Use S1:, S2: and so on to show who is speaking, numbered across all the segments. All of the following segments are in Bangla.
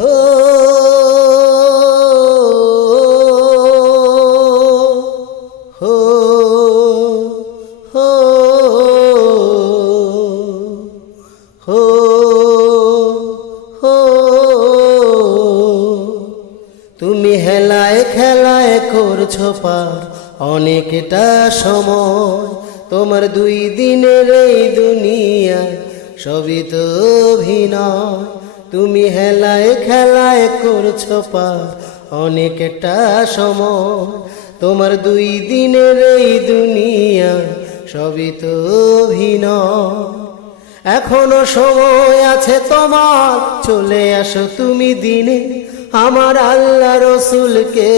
S1: হো হো হো হো হো তুমি হেলায় খেলায় করছ পার অনেকটা সময়। তোমার দুই দিনের এই দুনিয়া সবই তো অভিনয়। তুমি হেলায় খেলায় করছ পার অনেকটা সময় তোমার দুই দিনের এই দুনিয়া, সবই তো অভিনয়। এখনও সময় আছে তোমার, চলে আসো তুমি দিনে। আমার আল্লাহ রসুলকে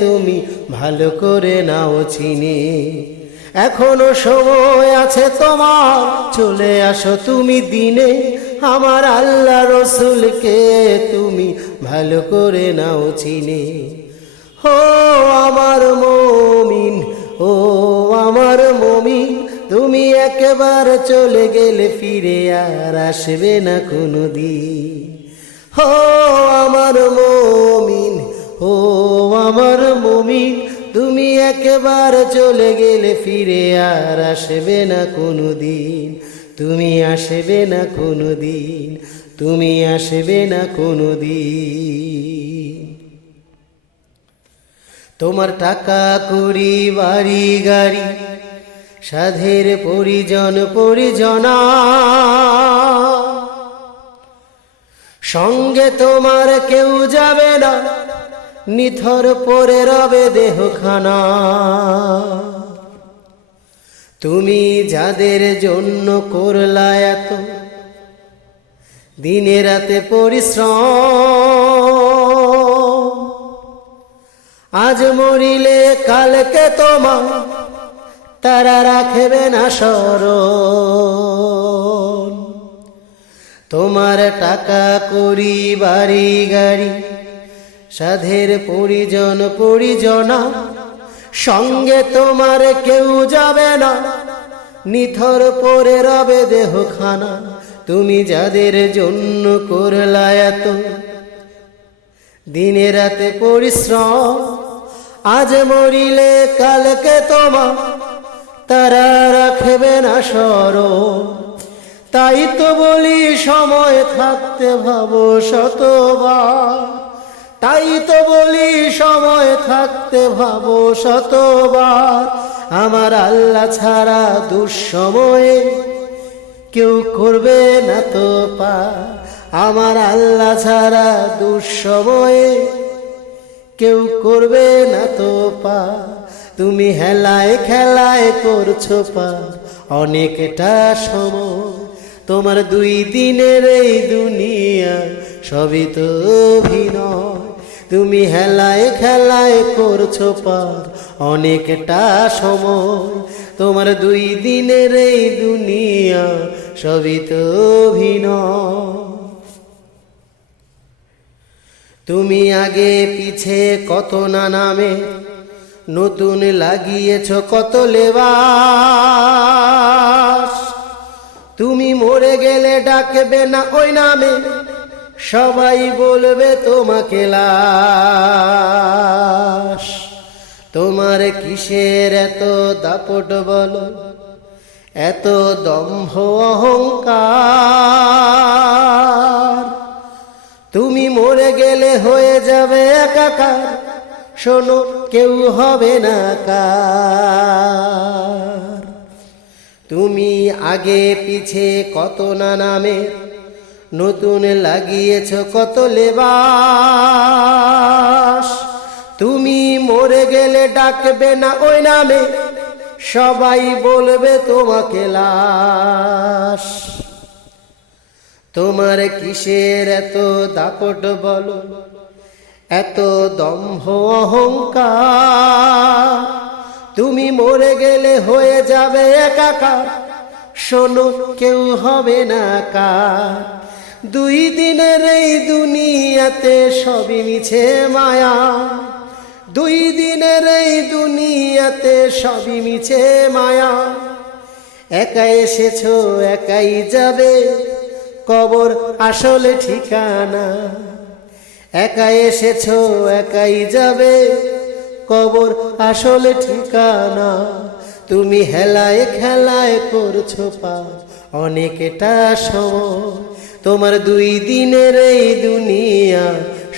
S1: তুমি ভালো করে নাও চিনে। এখনও সময় আছে তোমার, চলে আসো তুমি দিনে। আমার আল্লাহ রসুলকে তুমি ভালো করে নাও চিনে। ও আমার মমিন, ও আমার মমিন, তুমি একবার চলে গেলে ফিরে আর আসবে না কোনো দিন ও আমার মমিন, ও আমার মমিন, তুমি একবার চলে গেলে ফিরে আর আসবে না কোনো দিন তুমি আসবে না কোনো দিন তুমি আসবে না কোনো দিন তোমার টাকা করি, বাড়ি, গাড়ি, সাধের পরিজন, পরিজনা। সঙ্গে তোমার কেউ যাবে না, নিথর পরে রবে দেহখানা। তুমি যাদের জন্য করলা এত, দিনে রাতে পরিশ্রম। আজ মরিলে, কালকে তোমার, তারা রাখবে না স্মরণ। তোমার টাকা, করি, বাড়ি, গাড়ি, সাধের পরিজন, পরিজনা সঙ্গে তোমার কেউ যাবে না। নিথর পরে রবে দেহখানা। তুমি যাদের জন্য করলা এত। দিনে রাতে পরিশ্রম, আজ মরিলে কালকে তোমার তারা রাখবে না স্মরণ তাই তো বলি সময় থাকতে ভাবো শতবার। তাই তো বলি সময় থাকতে ভাবো শতবার। আমার আল্লাহ ছাড়া দুঃসময়ে কেউ করবে না তো পা। আমার আল্লাহ ছাড়া দুঃসময়ে কেউ করবে না তো পা। তুমি হেলায় খেলায় করছ পা অনেকটা সময়। তোমার দুই দিনের এই দুনিয়া সবই তো অভিনয়। তুমি হেলায় খেলায় করছ পার অনেকটা সময়। তোমার দুই দিনের এই দুনিয়া সবই তো অভিনয়। তুমি আগে পিছে কত না নামে, নতুন লাগিয়েছ কত লেবাস। তুমি মরে গেলে ডাকবে না ওই নামে সবাই বলবে তোমাকে লাশ। তোমার কিসের এত দাপট বলো? এত দম্ভ অহংকার? তুমি মরে গেলে হয়ে যাবে একাকার। শোনো, কেউ হবে না কার। তুমি আগে পিছে কত না নামে নতুন লাগিয়েছ কত লেবাস। তুমি মরে গেলে ডাকবে না ওই নামে, সবাই বলবে তোমাকে লাশ। তোমার কিসের এত দাপট বলো, এত দম্ভ অহংকার? তুমি মরে গেলে হয়ে যাবে একাকার, শোনো কেউ হবে না কার। দুই দিনের এই দুনিয়াতে সবই মিছে মায়া। দুই দিনের এই দুনিয়াতে সবই মিছে মায়া। একা এসেছ, একাই যাবে, কবর আসলে ঠিকানা। একাই এসেছ, একাই যাবে, কবর আসলে ঠিকানা। তুমি হেলায় খেলায় করছ পা অনেকটা সময়। তোমার দুই দিনের এই দুনিয়া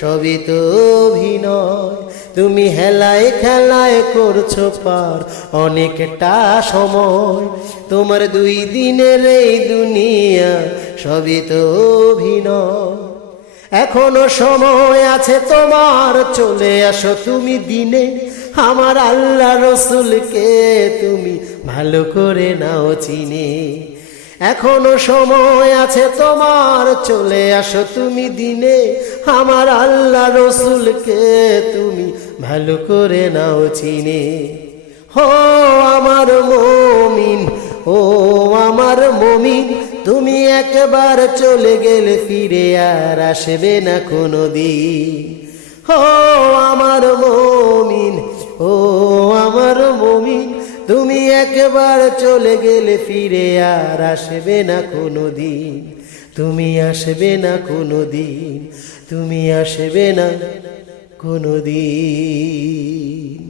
S1: সবই তো অভিনয়। তুমি হেলায় খেলায় করছ পার অনেকটা সময়। তোমার দুই দিনের এই দুনিয়া সবই তো অভিনয়। এখনও সময় আছে তোমার, চলে আসো তুমি দিনে। আমার আল্লাহ রসুলকে তুমি ভালো করে নাও চিনে। এখনও সময় আছে তোমার, চলে আসো তুমি দিনে। আমার আল্লাহ রসুলকে তুমি ভালো করে নাও চিনে। হো আমার মমিন, ও আমার মমিন, তুমি একবার চলে গেলে ফিরে আর আসবে না কোনো দিন। ও আমার মমিন ও আমার মমি তুমি একবার চলে গেলে ফিরে আর আসবে না কোনো দিন তুমি আসবে না কোনো দিন তুমি আসবে না কোনো দিন